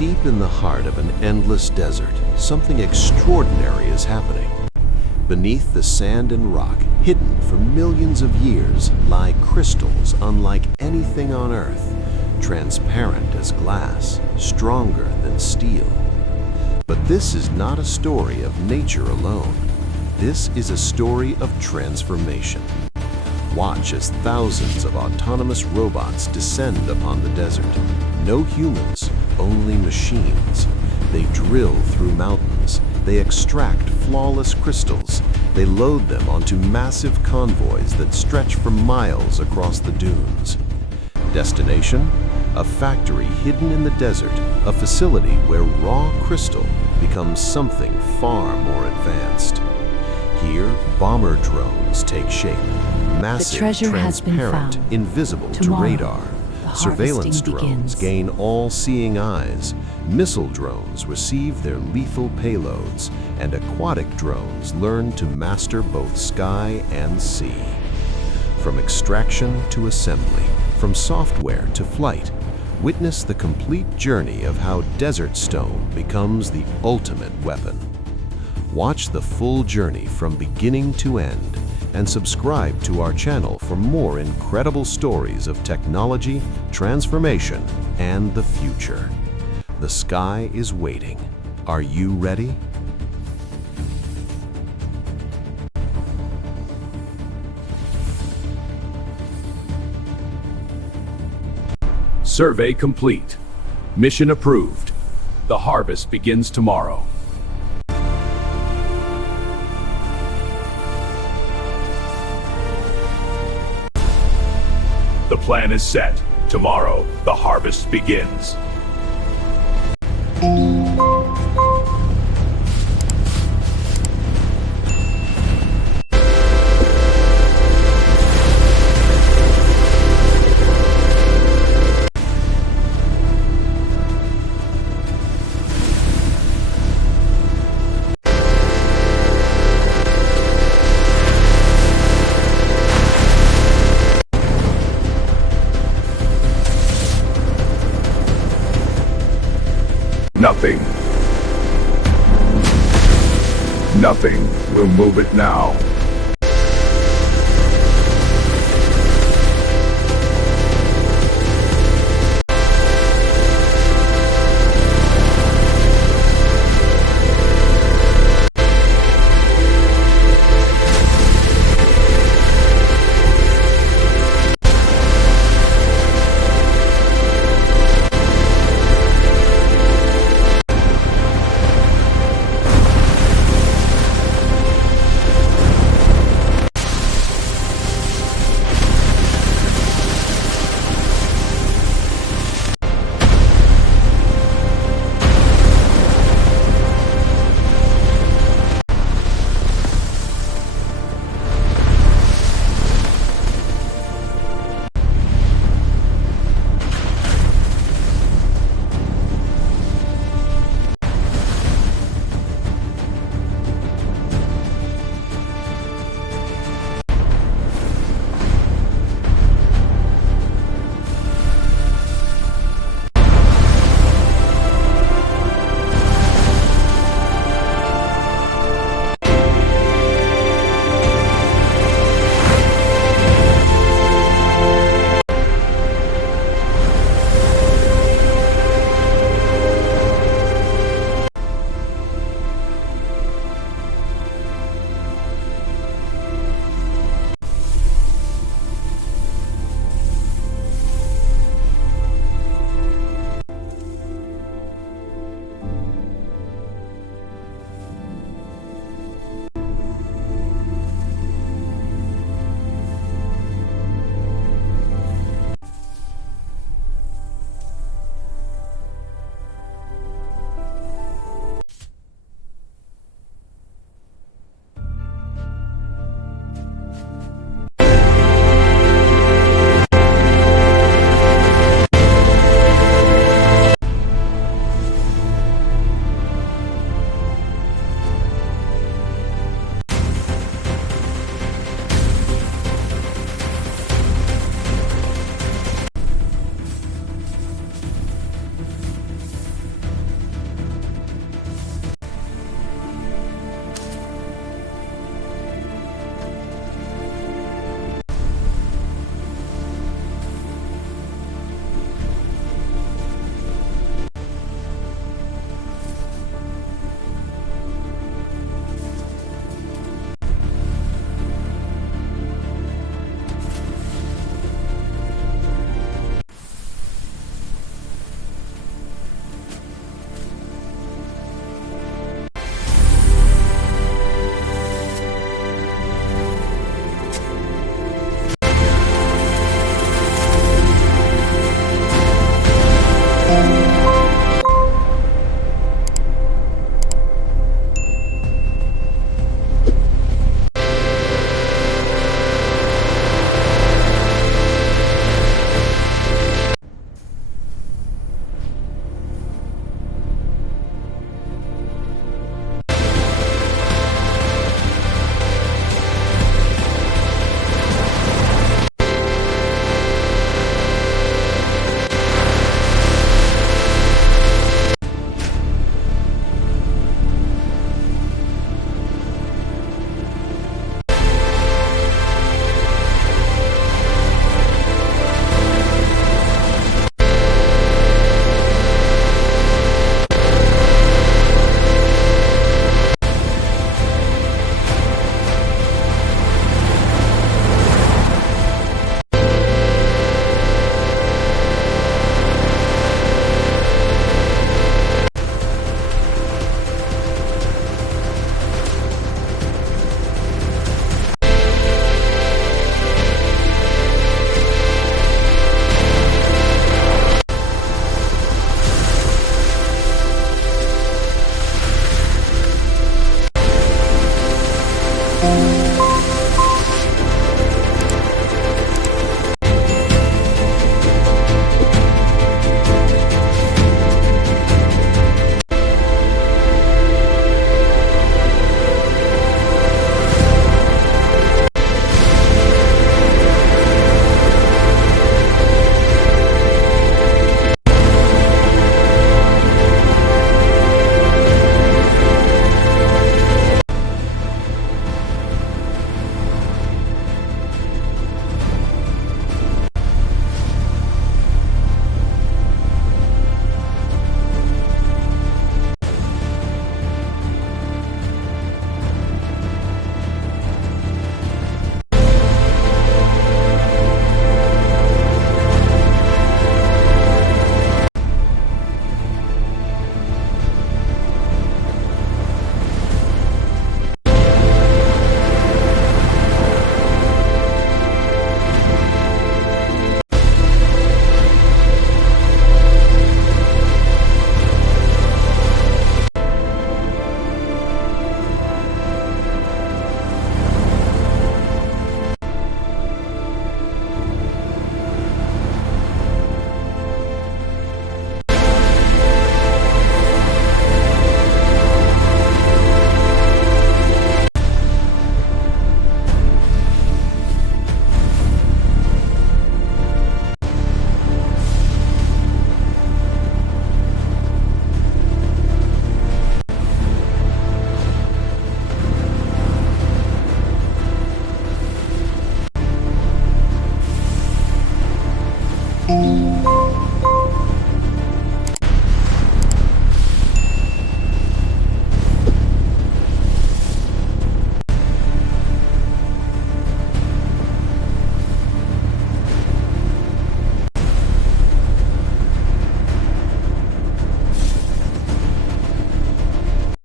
Deep in the heart of an endless desert, something extraordinary is happening. Beneath the sand and rock, hidden for millions of years, lie crystals unlike anything on Earth, transparent as glass, stronger than steel. But this is not a story of nature alone. This is a story of transformation. Watch as thousands of autonomous robots descend upon the desert. No humans, only machines. They drill through mountains. They extract flawless crystals. They load them onto massive convoys that stretch for miles across the dunes. Destination? A factory hidden in the desert, a facility where raw crystal becomes something far more advanced. Here, bomber drones take shape. Massive, transparent, invisible to radar. Surveillance drones gain all-seeing eyes. Missile drones receive their lethal payloads. And aquatic drones learn to master both sky and sea. From extraction to assembly, from software to flight, witness the complete journey of how Desert Stone becomes the ultimate weapon. Watch the full journey from beginning to end and subscribe to our channel for more incredible stories of technology, transformation, and the future. The sky is waiting. Are you ready? Survey complete. Mission approved. The harvest begins tomorrow. The plan is set. Tomorrow, the harvest begins. Nothing will move it now.